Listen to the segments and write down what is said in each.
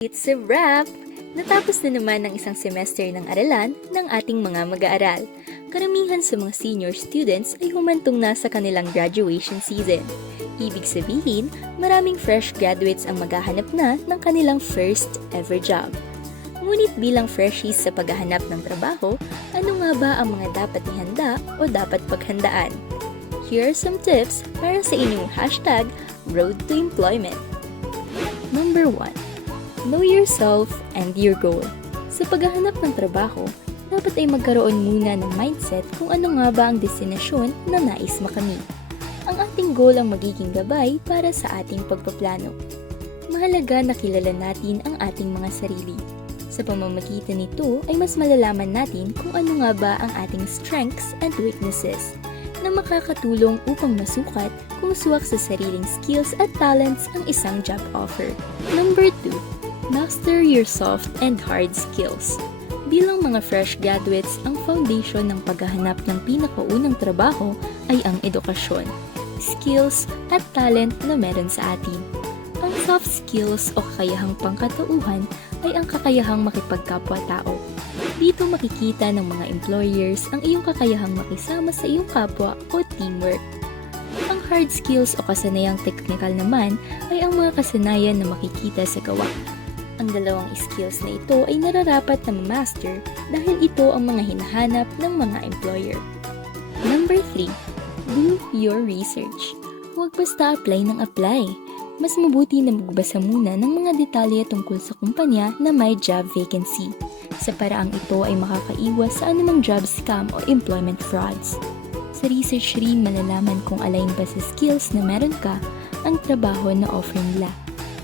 It's a wrap! Natapos na naman ang isang semester ng aralan ng ating mga mag-aaral. Karamihan sa mga senior students ay humantong na sa kanilang graduation season. Ibig sabihin, maraming fresh graduates ang maghahanap na ng kanilang first ever job. Ngunit bilang freshies sa paghahanap ng trabaho, ano nga ba ang mga dapat ihanda o dapat paghandaan? Here are some tips para sa inyong #Road to Employment. Number 1. Know yourself and your goal. Sa paghahanap ng trabaho, dapat ay magkaroon muna ng mindset kung ano nga ba ang destinasyon na nais makamit. Ang ating goal ang magiging gabay para sa ating pagpaplano. Mahalaga na kilala natin ang ating mga sarili. Sa pamamagitan nito ay mas malalaman natin kung ano nga ba ang ating strengths and weaknesses na makakatulong upang masukat kung suwak sa sariling skills at talents ang isang job offer. Number 2. Master your soft and hard skills. Bilang mga fresh graduates, ang foundation ng paghahanap ng pinakaunang trabaho ay ang edukasyon, skills at talent na meron sa atin. Ang soft skills o kakayahang pangkatauhan ay ang kakayahang makipagkapwa-tao. Dito makikita ng mga employers ang iyong kakayahang makisama sa iyong kapwa o teamwork. Ang hard skills o kasanayang technical naman ay ang mga kasanayan na makikita sa gawa. Ang dalawang skills na ito ay nararapat na ma-master dahil ito ang mga hinahanap ng mga employer. Number 3. Do your research. Huwag basta apply ng apply. Mas mabuti na magbasa muna ng mga detalye tungkol sa kumpanya na may job vacancy. Sa paraang ito ay makakaiwas sa anumang job scam o employment frauds. Sa research rin malalaman kung align ba sa skills na meron ka ang trabaho na offer nila.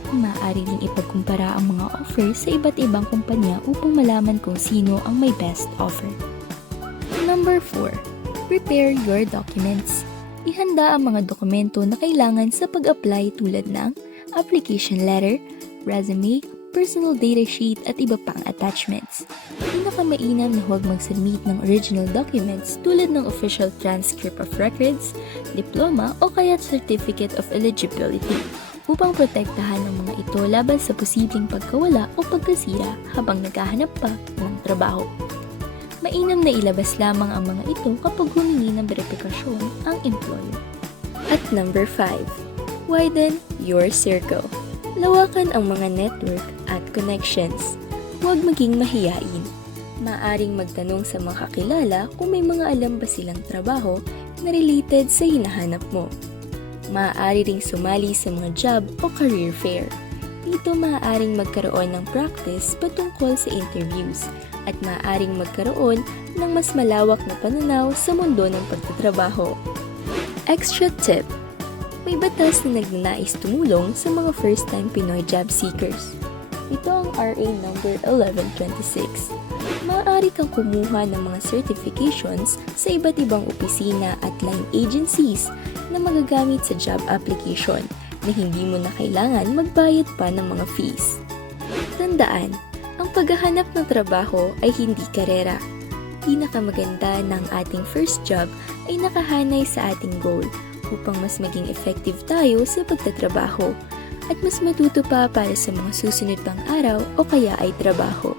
Maaari ring ipagkumpara ang mga offer sa iba't ibang kumpanya upang malaman kung sino ang may best offer. Number 4. Prepare your documents. Ihanda ang mga dokumento na kailangan sa pag-apply tulad ng application letter, resume, personal data sheet at iba pang attachments. Pinakamainam na huwag mag-submit ng original documents tulad ng official transcript of records, diploma o kaya certificate of eligibility upang protektahan ang mga ito laban sa posibleng pagkawala o pagkasira habang naghahanap pa ng trabaho. Mainam na ilabas lamang ang mga ito kapag humingi ng verifikasyon ang employer. At number 5. Widen your circle. Lawakan ang mga network at connections. Huwag maging mahiyain. Maaring magtanong sa mga kakilala kung may mga alam ba silang trabaho na related sa hinahanap mo. Maaari ring sumali sa mga job o career fair. Dito maaaring magkaroon ng practice patungkol sa interviews at maaaring magkaroon ng mas malawak na pananaw sa mundo ng pagtatrabaho. Extra tip: may batas na nagnanais tumulong sa mga first-time Pinoy job seekers. Ito ang RA number 1126. Maaari kang kumuha ng mga certifications sa iba't ibang opisina at line agencies na magagamit sa job application na hindi mo na kailangan magbayad pa ng mga fees. Tandaan, ang paghahanap ng trabaho ay hindi karera. Pinakamaganda ng ating first job ay nakahanay sa ating goal upang mas maging effective tayo sa pagtatrabaho at mas matuto pa para sa mga susunod pang araw o kaya ay trabaho.